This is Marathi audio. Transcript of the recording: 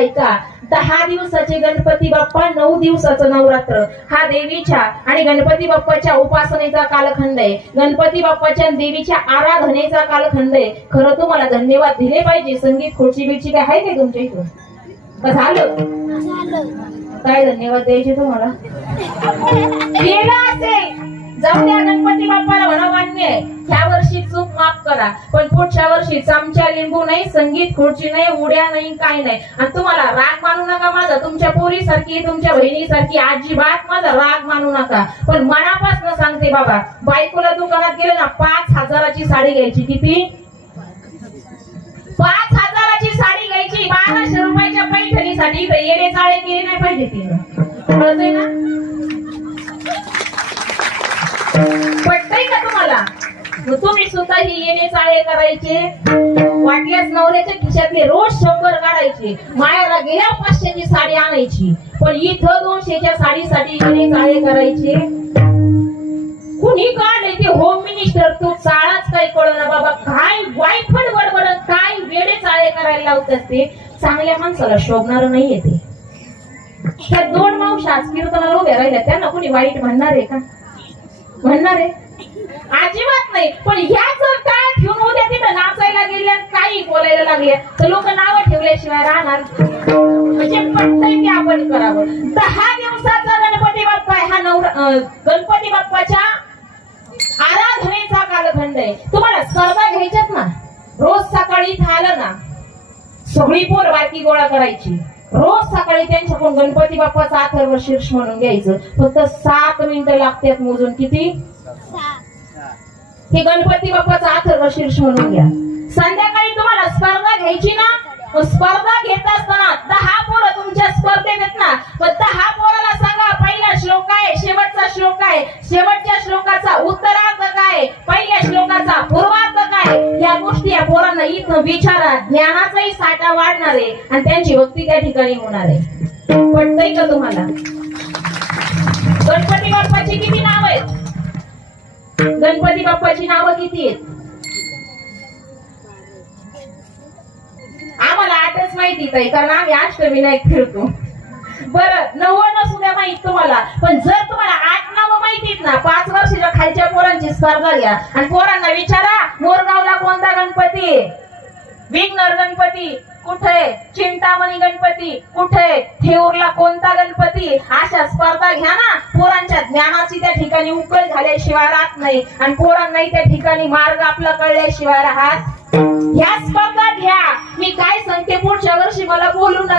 ऐका दहा दिवसाचे गणपती बाप्पा नऊ दिवसाचं नवरात्र. हा देवीच्या आणि गणपती बाप्पाच्या उपासनेचा कालखंड आहे. गणपती बाप्पाच्या देवीच्या आराधनेचा कालखंड आहे. खरं तुम्हाला धन्यवाद दिले पाहिजे. संगीत खुर्ची बिर्ची काय आहे का तुमच्या इथून का झालं काय धन्यवाद द्यायचे तुम्हाला? केलं असेल. जाऊ द्या गणपती बाप्पाला म्हणा मान्य आहे ह्या माफ करा. पण पुढच्या वर्षी चमच्या लिंबू नाही संगीत खुर्ची नाही उड्या नाही काय नाही. आणि तुम्हाला राग मानू नका माझा. तुमच्या पोरीसारखी तुमच्या बहिणीसारखी अजिबात माझा राग मानू नका. पण मनापासून सांगते बाबा बायकोला दुकानात गेले ना पाच हजाराची साडी घ्यायची. किती? पाच हजाराची साडी घ्यायची. बाराशे रुपयाच्या पैठणीसाठी येणे चाळे केले नाही पाहिजे तिने. ना? तुम्ही सुद्धा ही येणे चाळे करायचे. वाटल्यास नवऱ्याच्या खिशातले रोज शंभर काढायचे. मायाला गेल्या पाचशेची साडी आणायची. पण इथं दोनशेच्या साडीसाठी येणे चाळे करायचे. कुणी काढले ते होम मिनिस्टर तू चाळाच काही कळलं बाबा. काय वायफड बडबड काय वेडे चाळे करायला लावतात ते चांगल्या माणसाला शोभणार नाहीये ते. त्या दोन मावशा कीर्तनाला उभ्या राहिल्या. त्यांना कुणी वाईट म्हणणार आहे का? म्हणणार आहे? अजिबात नाही. पण ह्या जर काय घेऊन उद्या तिथं नाचायला गेल्या काही बोलायला लागले तर लोक नाव ठेवल्याशिवाय राहणार म्हणजे पटतंय की आपण करावं. दहा दिवसाचा गणपती बाप्पा आहे. हा नवरा गणपती बाप्पाच्या आराधनेचा कालखंड आहे. तुम्हाला स्पर्धा घ्यायच्यात ना? रोज सकाळी इथं आलं ना सगळी पोर बारकी गोळा करायची. रोज सकाळी त्यांच्याकडून गणपती बाप्पाचा अथर्व शीर्ष म्हणून घ्यायचं. फक्त सात मिनिटं लागतात मोजून. किती? हे गणपती बाप्पाचा अथर्व शीर्ष म्हणून घ्या. संध्याकाळी तुम्हाला स्पर्धा घ्यायची ना? मग स्पर्धा घेत असताना दहा पोरं तुमच्या स्पर्धेत येत ना? मग दहा पोराला सांगा पहिला श्लोक आहे? शेवटचा श्लोक आहे? शेवटच्या श्लोकाचा उत्तरार्थ काय पहिल्या श्लोकाचा पूर्वार्थ काय या गोष्टी या पोरांना इथं विचारा. ज्ञानाचाही साठा वाढणार आहे आणि त्यांची भक्ती त्या ठिकाणी होणार आहे. पटतय का तुम्हाला? गणपती बाप्पाची किती नाव गणपती बाप्पाची नावं किती आहेत? आम्हाला आठच माहिती आहे कारण आम्ही अष्टविनायक फिरतो. बरं नव्वद सुद्धा माहीत तुम्हाला पण जर तुम्हाला आठ नावं माहितीत ना पाच वर्षाच्या खालच्या पोरांची स्पर्धा घ्या. आणि पोरांना विचारा मोरगावला कोणता गणपती? विघ्नर गणपती कुठे? चिंतामणी गणपती कुठे? थेऊरला कोणता गणपती? अशा स्पर्धा घ्या ज्ञानाची त्या ठिकाणी उकळ झाल्याशिवाय राहत नाही. आणि पोरांनाही त्या ठिकाणी मार्ग आपला कळल्याशिवाय राहत. ह्या स्पर्धा घ्या. मी काय सांगते पुढच्या वर्षी मला बोलू नका.